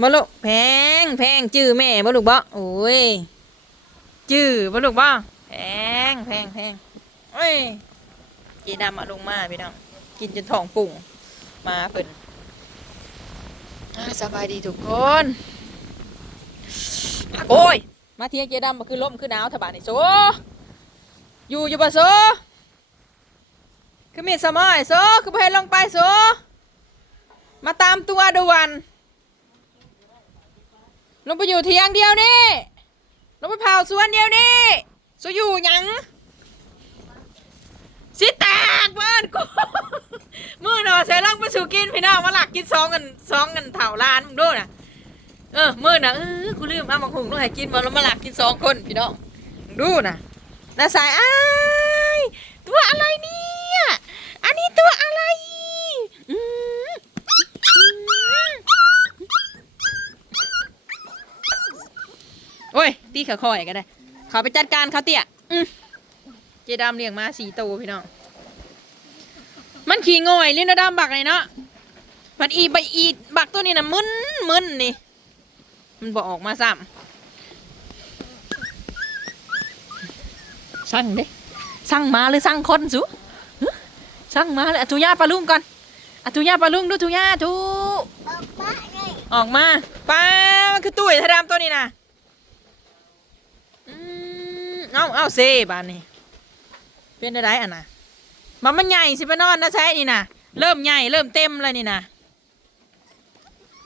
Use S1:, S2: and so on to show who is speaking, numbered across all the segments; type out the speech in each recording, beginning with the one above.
S1: บ่ลูกแพงแพงจื้อแม่บ่ลูกบ่โอ้ยจื้อบ่ลูกบ่แพงแพงแพงเอ้ยกีดำมาลงมาพี่น้องกินจนท้องปุ่งมาเพิ่นอาสบายดีทุกคนโอ้ยมาเที่ยงเจดำมาคือลมคือหนาวทบานนี่โซอยู่อยู่บ่โซคือมีสมอยโซคือบ่ให้ลงไปโซมาตามตัวด่วน ลงไปอยู่เทียงเดียวนี่ลงไปเผาสวนเดียวนี่สอยู่หยังสิแตกเบิร์นกูมือหนอใส่ลังไปสู่กินพี่น้องมาหลักกินสองกันสองกันเถาล้านมึงดูนะเออมือน่ะเออกูลืมเอามาหุงต้องให้กินมาแล้วมาหลักกินสองคนพี่น้องดูนะนาสายอ้ายตัวอะไรเนี่ยอันนี้ตัวอะไรอืมอืม โอ้ยตีขาคอยก็ได้ เขาไปจัดการเขาเตี้ยอืมเจดามเลี้ยงมาสี่ตัวพี่น้อง มันขี่ง่อยลิ้นดำบักเลยเนาะมันอีใบอีบักตัวนี้นะมึนมึนนี่ มันบอกออกมาซ้ำสั่งเด้สั่งมาหรือสั่งคนสุฮะสั่งมาเลยอะทุยาปลาลุงก่อนอะทุยาปลาลุงดูทุยาทุออกมาป้ามันคือตุ้ยทะดามตัวนี้นะอืม เอาเอาเซบานนี่เป็นได้ไรอะนะมันมันใหญ่สิไปนอนนะใช่นี่นะเริ่มใหญ่เริ่มเต็มแล้วนี่นะ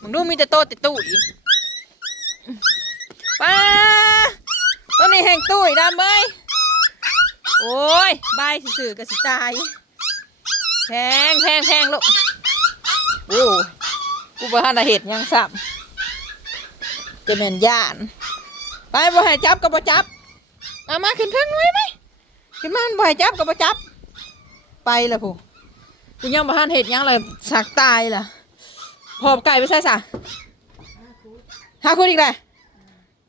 S1: มึงดูมีแต่โตแต่ตุ้ยป้าตัวนี้แห่งตุ้ยดำเอ้ยโอ้ยใบายสื่อกับสิตายแพงแพงแพงลูกโอ้กูบ้านเห็ดยังสับจะเมนย่าน ไปบ่ให้จับก็บ่จับ เอามาขึ้นเทิงไว้ไหมขึ้นมาบ่ให้จับก็บ่จับ ไปละผู้กูยังบ่ทันเฮ็ดยังเลยสักตายล่ะพอบไก่ไปใส่ซะหาคุณอีกเลย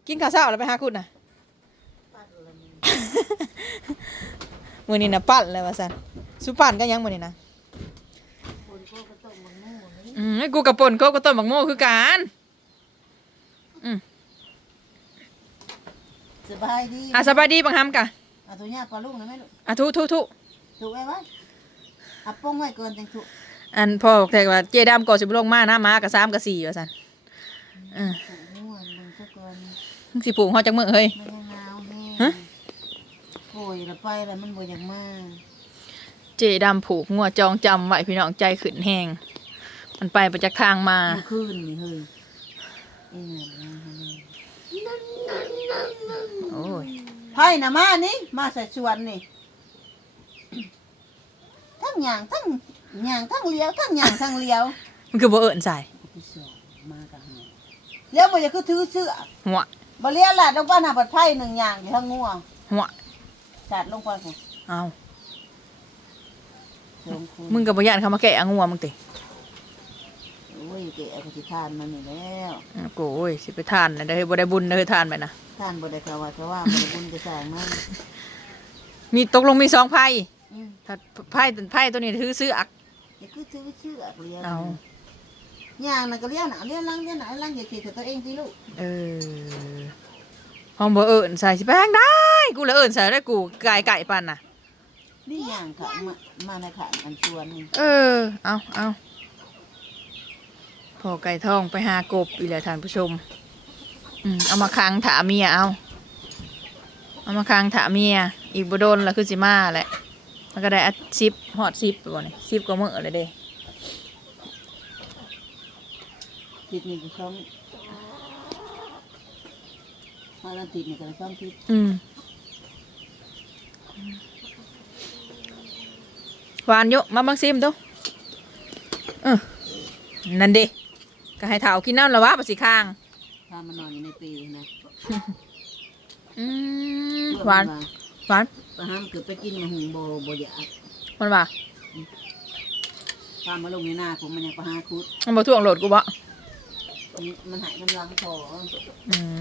S1: กินข้าวเช้าแล้วไปหาคุณน่ะมือนี้นะปั่นเลยว่าซั่นสุปั่นก็ยังมือนี้นะอืมกูกับปนโคกกับต้นบักโม่คือกัน
S2: สบายดี
S1: อะสบายดีบังฮัมกะ
S2: อาตุญาปลาลูกนะแม่ลูก
S1: อะทุทุทุ
S2: ถูกไว้ไว้อับป้องไว้เกินจังถูก
S1: อันพ่อบอกแต่ว่าเจดำก่อนสิบลงมานะมากับสามกับสี่ว่าสันเออ
S2: ถูกม่วนเบิ่งซะก่อน
S1: สิปลูกเขาจังมือเฮ้ย
S2: มันยังหนาวแห้
S1: ฮะ
S2: งโอยละไปแล้วมันบ่อยากมา
S1: เจดำผูกงัวจองจำไว้พี่น้องใจขึ้นแห้งมันไปประจากทางมา
S2: เมื่อคืนนี่เฮ้ยเอ็งน่ะ
S1: โอ้ ย
S2: ไผ่น่ะมานี่มาใส่สวนนี่ ทั้งหยางทั้งหยางทั้งเลี้ยวทั้งหยางทั้งเลี้ยว
S1: มันคือบ่เอิญใส่
S2: พี่สองมากับเฮาเลี้ยวบ่อยากคือถือเสื้อ
S1: หัว
S2: บ่เลี้ยวล่ะลงบ้านหาปัดไผ่หนึ่งหยางอยู่ทั้งงัว
S1: หัว
S2: จัดลงไปพุ่น
S1: เอา
S2: สองคน
S1: มึงกับบ่ยานเขามาแกะเอางัวมึงติ
S2: โอ้ยแกเอาไปสิทานมันนี่แล้ว
S1: อ้าวโอ้ยสิไปทานนะเด้อบ่ได้บุญเด้อทานไปนะ
S2: ท่านบ่ได้กล่าวว่าเพราะว่าบ่ได้บุญจะสร้างมัน
S1: มีตกลงมีสองไพ่
S2: อืม
S1: ถ้าไพ่ไพ่ตัวนี้ถือซื้ออัก
S2: อย่าคือถือเชื่อเลี้ยง
S1: เอา
S2: ย่างน่ะก็เลี้ยงหน้าเลี้ยงหลังเลี้ยงหน้าหลังอย่าคิดกับตัวเองสิลูก
S1: เออห้องบ่เอิญใส่สิไปทางได้ กูละเอิญใส่ได้กูไก่ไก่ปันน่ะ
S2: นี่ย่างค่ะมามาในขางอันชวนนี่
S1: เออ เอาเอา พอไก่ทองไปหากบอีแหละท่านผู้ชมอืมเอามาค้างถาเมียเอา เอามาค้างถาเมีย อีกบโดนละคือสิมาแหละมันก็ได้อัดซิปฮอดซิปไปบ่เนี่ยซิปก็เมื่อเลยเด้
S2: ติดนี่ก็ช่องมาแล้วติดนี่ก็ช่องติด
S1: อืมหวานเยอะมาบังซิมดูเออนั่นเด้ ก็ให้เถากินน้ำละวะปะสิข้าง
S2: พามานอนอยู่ในปีนะ
S1: อืมหวานหวาน
S2: ปลาห้ามเกิดไปกินมาหุงบ่บ่อยาก
S1: มันว่า
S2: พามาลงในหน้าผมมันยังปลาห้าคุด
S1: มันบ่ท่วงโหลดกูบ่
S2: มันมันหายกำลังพอ
S1: อืม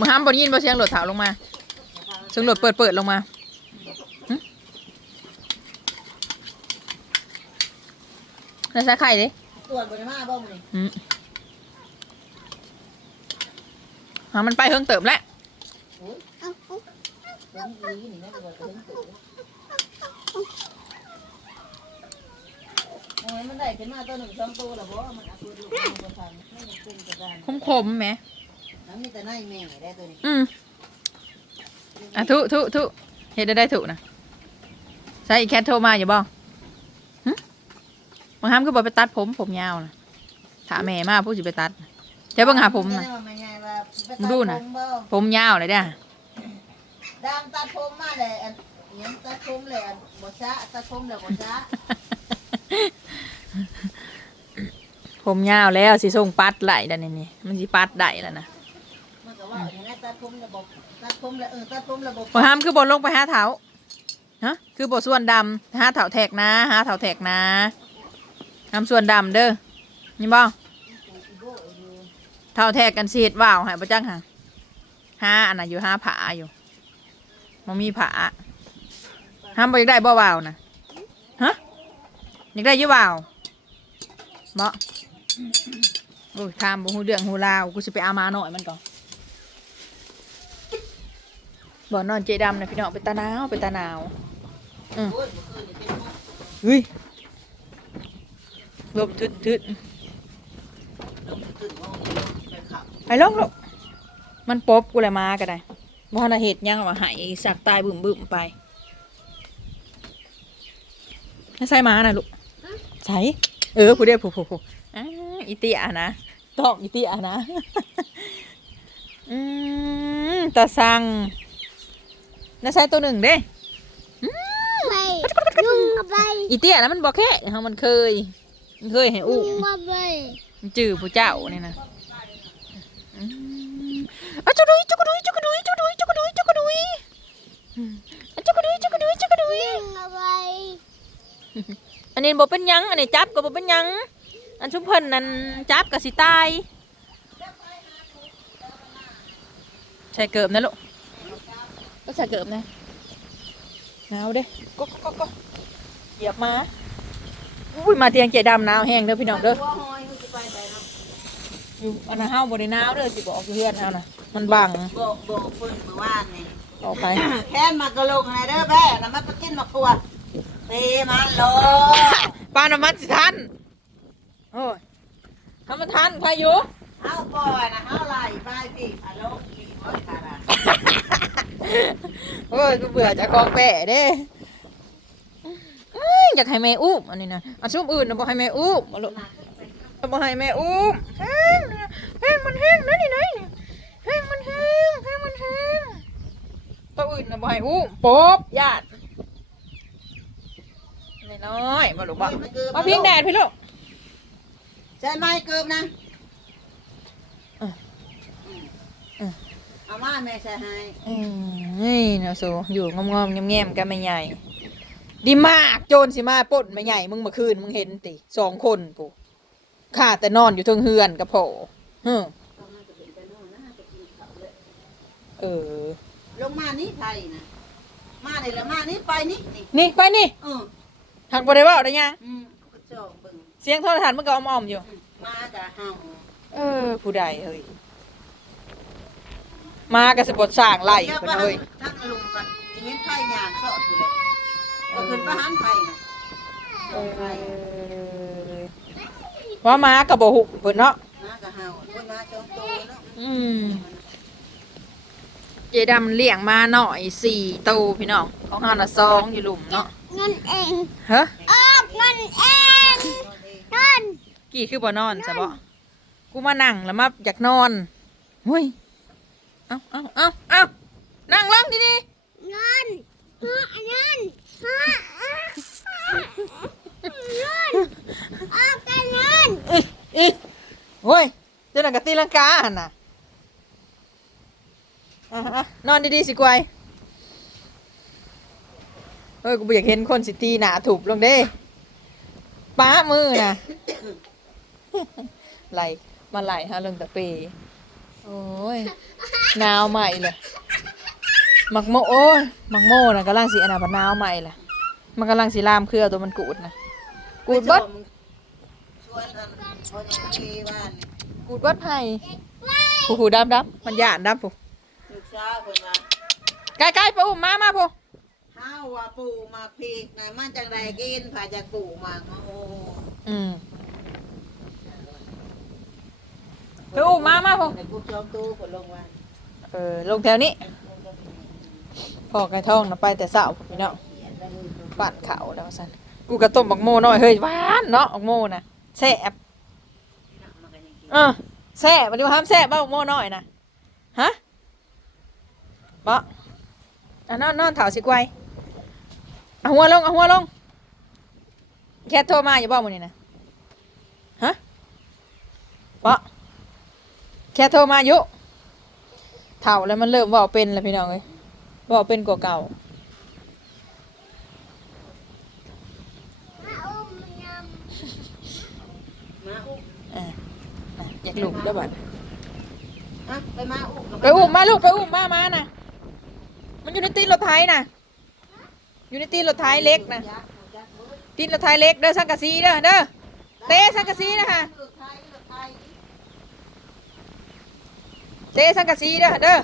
S1: มาห้ามบนยินบ่เสียงโหลดเถาลงมาเสียงโหลดเปิดเปิดลงมาหึแล้วใส่ไข่ดิ
S2: ตรวจบ่ได้มาบ่มื้อนี้
S1: อืมหามันไปเฮิงเติมแล้ว
S2: โอ้ยเพิ่งอีนี่นะก็บอกเพิ่งตื่นโอ้ยมันได้ขึ้นมาตัวหนึ่งสองตัวแล้วบ่มันเอาตัวดูมันบ่ทันไม่ได้ขึ้นกระดาน
S1: คมคมๆไหม
S2: น้ำมีแต่ในแม่ได้ตัวนี้
S1: อืมอะทุทุทุเฮ็ดได้ได้ทุนะใช่อีแคทโทรมาอยู่บ่หึ บางครั้งก็บอกไปตัดผมผมยาวนะถามแม่มาผู้สิไปตัดเจ้าเบิ่งหาผมนะ
S2: แม่ใหญ่ว่าไป
S1: มึงดูน่ะ
S2: ตัผมบ่
S1: ผมยาวเลยเด้อ
S2: ดามตัดผมมาเลยอันอิหยังตัดผมเลยอันบ่ช้าตัดผมแล้วบ่ช้า
S1: ผมยาวแล้วสิส่งปัดไหลด้านนี้นี่มันสิปัดได้แล้วนะ
S2: มันก็ว่าอย่างนั้นตัดผมระบบตัดผมแล้วเออตัดผมระบบ
S1: บางครั้งคือบนลงไปหาเท้าฮะคือบทส่วนดำหาเท้าแทกนะหาเท้าแทกนะ ทำส่วนดำเด้อนี่บ่เท่าแทกกันสีดว่าวหายประจังค่ะห้าอันน่ะอยู่ห้าผาอยู่มันมีผาห้ามไปยากได้บ่ว่าวนะฮะอยากได้ยี่ว่าวบ่โอ้ยทามบ่ฮู้เรื่องฮู้ราวกูสิไปเอามาหน่อยมันก่อนบ่อนอนเจดำนะพี่น้องไปตาหนาวไปตาหนาวอืมเฮ้ย ลมทึดทึดไปลงลูกมันปบกูเลยมาก็ได้บ่ทันได้เฮ็ดหยังว่าหายสักตายบึ้มบึ้มๆไปใส่มาน่ะลูกใส่เออผู้เดียวผู้ผู้ผู้อ่าอีเตียนะต้องอีเตียนะอืมตาสั่งน่าใส่ตัวหนึ่งเด้
S3: ไปยุ่งกับไป
S1: อีเตียนะมันบอกแค่เฮามันเคยมัน เคยให้อู้
S3: ยุ่งกับไป
S1: มันจื้อผู้เจ้านี่นะอืมอะจุกกระดุยจุกกระดุยจุกกระดุยจุกกระดุยจุกกระดุยจุกกระดุยอืมอะจุกกระดุยจุกกระดุยจุกกระดุย
S3: ยุ่งกับไป
S1: อันนี้บ่เป็นหยังอันนี้จับก็บ่เป็นหยังอันชุมเพิ่นนั่นจับก็สิตายใส่เกิบนะลูกก็ใส่เกิบนะหนาวเด้ก็ก็ก็ก็เหยียบมา อุ้ยมาเตียงเจดำหนาวแห้งเด้อพี่น้องเด้อ
S2: ตัวหอยมันจะไปไปเนาะ
S1: อยู่อันนั้นเฮาบ่ได้หนาวเด้อสิบอกอยู่เฮือนเฮานะมันบัง
S2: โบกโบกฝุ่นเมื่อวานนี่
S1: ออกไป
S2: แค้นมากระลงให้เด้อแม่แล้วมันไปกินมะกรูดตีมันโล
S1: ปาน้ำมันสิทันโอ้ยทำมันทันพายุ
S2: เอาปล่อยนะเอาไหลไปพี่อะโลกพี่โอ้ยค่ะนะ
S1: โอ้ยกูเบื่อจะกองแปะเด้เอ้ยอยากให้แม่อุ้มอันนี้นะอันชุ่มอื่นนะบอกให้แม่อุ้มมาลูกบอกให้แม่อุ้มแห้งแห้งมันแห้งนะนี่นะนี่แห้งมันแห้งแห้งมันแห้งตัวอื่นนะบอกให้อุ้มป๊บญาติน้อยๆมาลูกบอกมาพิงแดดพี่ลูก
S2: ใช่ไหมเกิบนะ
S1: เออเออ
S2: เอามาแม่ใส่ให้
S1: อืมนี่นะสูอยู่งอมๆแง้มๆกันไม่ใหญ่ ดีมากโจรสิมาปล้นไม่ใหญ่มึงเมื่อคืนมึงเห็นติสองคนปูข้าแต่นอนอยู่เทิงเฮือนกับพ่อเฮ้อเออ
S2: ลงมานี่ไทยนะมาเลยละมานี่ไปนี่นี่
S1: นี่ไปนี่
S2: เออ
S1: หักบ่ได้เว่าได้ยัง
S2: อืมก็จองเบิ่ง
S1: เสียงโทรทัศน์มันก็อ้อมๆอยู่
S2: มากะเฮา
S1: เออ ผู้ใดเอ้ยมากับสปดสร้างไล่
S2: เดี๋ยว
S1: เพิ่
S2: ไป
S1: นเอ้ย
S2: ทั้งลุงกันสิเห็นไผย่างสอดอยู่เลย ก็ขึ้นประหารไผน่ะ
S1: เออว่ามากับบ่หุเพิ่นเนาะ
S2: มากะเฮาคนมาจองโตเนาะ
S1: อืมเจดำเลี้ยงมาหน่อยสี่ตูพี่น้องของฮานะซองอยู่หลุมเนาะ
S3: เงินเอง
S1: เฮ้
S3: ออกเงินเองเงิน
S1: กี่คือบ่นอนใช่บ่กูมานั่งแล้วมาอยากนอนเฮ้ยเอาเอาเอาเอานั่งลงดีดี
S3: เงินเงินเงินเงิน ออกกันเงิน
S1: ๆอีอีเฮ้ยเจ้าหนังกะตีลังกาหันน่ะอะอะนอนดีๆสิกวยเฮ้ยกูบ่อยากเห็นคนสิตีหนาถูกลงเด้ป้ามือน่ะไหลมาไหลฮะลงตะเปโอ้ยหนาวใหม่เลย มักโมโอ้ยมักโมน่ะกำลังสิอันน่ะบ่หนาวใหม่ล่ะ มันกำลังสิลามเครือตัวมันกูดนะกูดเบิด
S2: ชวนอันคนยังที่บ้านนี่
S1: กูดเบิดไผ่
S3: ไป
S1: ผู้ผู้ดำดำมันหยาดดำผู้
S2: ลูกสาวเพิ่นว่า
S1: ใกล้ๆไปอุ้มมามาผู้
S2: ห้าวว่าปู่มาพริกไหนมันจังไดกินผาจากปู่มามาโอ้
S1: อืมไปอุ้มมามาผู้
S2: ในกุ๊กจอมตู้เพิ่นลงว่า
S1: เออลงแถวนี้ พ่อไก่ทองนะไปแต่เช้าพี่น้อง
S2: เนแล้วมือ
S1: บ้านเขาแล้วสันกูกระต้มบักโมน้อยเฮ้ยหวานเนาะบักโมนะแซ่บเออแซ่บวันนี้ว่าห้ามแซ่บบ้าบักโมน้อยนะฮะบ่อะนอนนอนเถาสิกวยเอาหัวลงเอาหัวลงแค่โทรมาอย่าบอกมึงนี่นะฮะบ่แค่โทรมาอยู่เถ่าแล้วมันเริ่มว่าเป็นแล้วพี่น้องเอ้ย เว่าเป็นกว่าเก่า
S3: มาอุ้มย
S2: มาอุ้ม
S1: อะอะอยากลุกได้บัด
S2: อะไปมาอุ้ม
S1: ไปอุ้มมาลูกไปอุ้มมามานะมันอยู่ในตีนรถไถนะอยู่ในตีนรถไถเล็กนะตีนรถไถเล็กเด้อสังกะสีเด้อเด้อเตะสังกะสีนะคะ
S2: ลูกไทยลูกไทย
S1: เตะสังกะสีเด้อเด้อ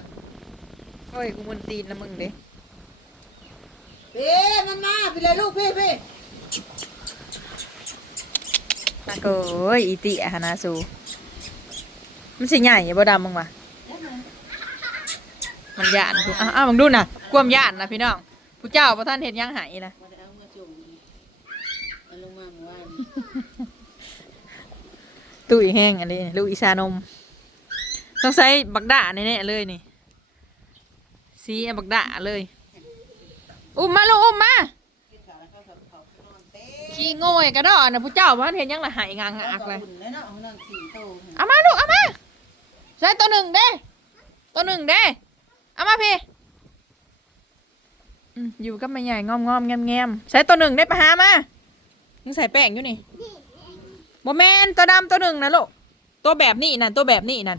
S1: โอ้ยกูมันตีนละมึงเด้
S2: พี่มันมาพี่เลยลูกพี่พี่
S1: ตะโกยอีติอะฮานาสูมันสิใหญ่บ่ดำมึงวะมันย่านกูอ้าวอ้าวมึงดูน่ะกวมย่านนะพี่น้องผู้เจ้าพระท่านเห็นยังหายนะ
S2: มาเอามาจุ่มเอาลงมาเมื่อวาน
S1: ตุ้ยแห้งอันนี้ลูกอีชานมต้องใช้บักด่าแน่ๆเลยนี่ สีอันบักด่าเลย อุ้มมาลูกอุ้มมา
S2: กินข้าวแล้วก็เขาเขานอนเต้
S1: ขี้โง่ยกระดอนนะผู้เจ้าพันเห็นยังละหายงางากเลย
S2: อุ่นเลยเอา
S1: มาลูกเอามาใส่ตัวหนึ่งเด้ตัวหนึ่งเด้เอามาพี่อยู่กับแม่ใหญ่งอมงอมแงมแงมใส่ตัวหนึ่งได้ปะหามายังใส่แป้งอยู่นี่โมแมนตัวดำตัวหนึ่งนะลูกตัวแบบนี้นั่นตัวแบบนี้นั่น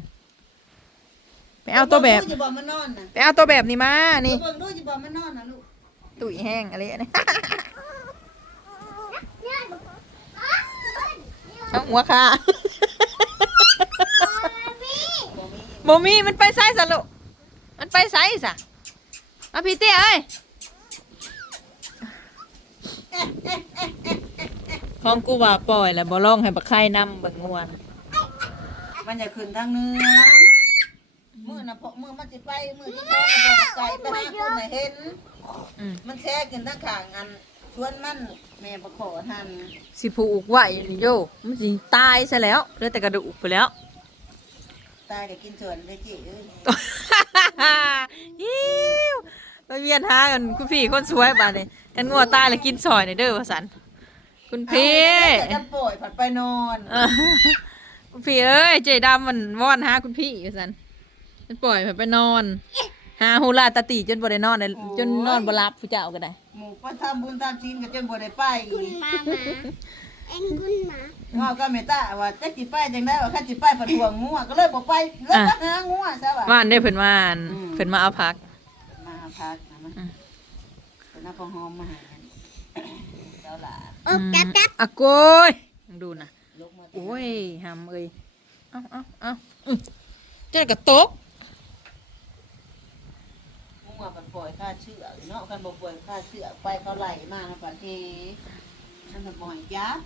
S1: ไปเอาตัวแบบ
S2: ดูจะบอกมันนอนนะ
S1: ไปเอาตัวแบบนี้มา นี่
S2: เบิ่งดูจะบอกมันนอนนะลูก
S1: ตุ๋ยแห้งอะไรอันนี้ำ
S3: เนี่ย
S1: เอาหัวค่ะ
S3: พี่
S1: โมมี่มันไปไซส์สะลูกมันไปไซส์สะเอาพี่เตี้ยเอ้ยห้องกูว่าปล่อยแล้วบ่ร้องให้บักไข่นำเบิ่งงัวนะ
S2: มันจะขึ้นทางเหนื้อ มือนะพอมือมันสิไปมือที่สองน่ะพอไก่ไปหาคนไหนะเห็น
S1: อืม
S2: มันแช่ขึ้นทางขางอันชวนมันแม่ประขอทัน
S1: สิผูกไว้อยู่นี่โยมันสิตายซะแล้วเหลือแต่กระดูกไปแล้ว
S2: ตายก็กินส่วนได้จีเอ้ย
S1: ฮิวไปเวียนหากันคุณพี่คนสวยบาดนี้กันงัวตายแล้วกินซอยหน่อยเด้อว่าสันคุณพี่
S2: เอาแต่กันป่วยผัดไปนอน
S1: เออคุณพี่เอ้ยเจดำมันวอนหาคุณพี่ว่าสัน มันปล่อยมันไปนอน หาฮูลาตาตีจนบ่ได้นอนเลยจนนอนบ่หลับผู้เจ้าก็ได้
S2: หมูป้าทำบุญทำศีลก็จนบ่ได้ไป
S3: คุณมาหมาเอ็งคุณหมา
S2: งอก็เมตตาว่าจักสิไปจังได้ว่าคันสิไปผัดห่วงงัวก็เลยบ่ไปเลยมาหางัวซะว่า
S1: ว่านได้เพิ่นว่าน
S2: อืม
S1: เพิ่นมาเอาพัก
S2: มาพักนะมัน
S1: อืม
S2: เป็นน้ำพองหอมมาหาเจ้าหลาน
S3: โอ้กัดกัด
S1: อะโกยดูนะ
S2: ลุกมา
S1: โอ้ยหำเอ้ยเอาเอาเอาอื้อเจ้ากระตก
S2: ว่ามันปล่อยค่าเชื่อเนาะกันบ่ปล่อยค่าเชื่อไปเขาไหลมาแล้วปัดเฮนั่นมันบ่อยยับ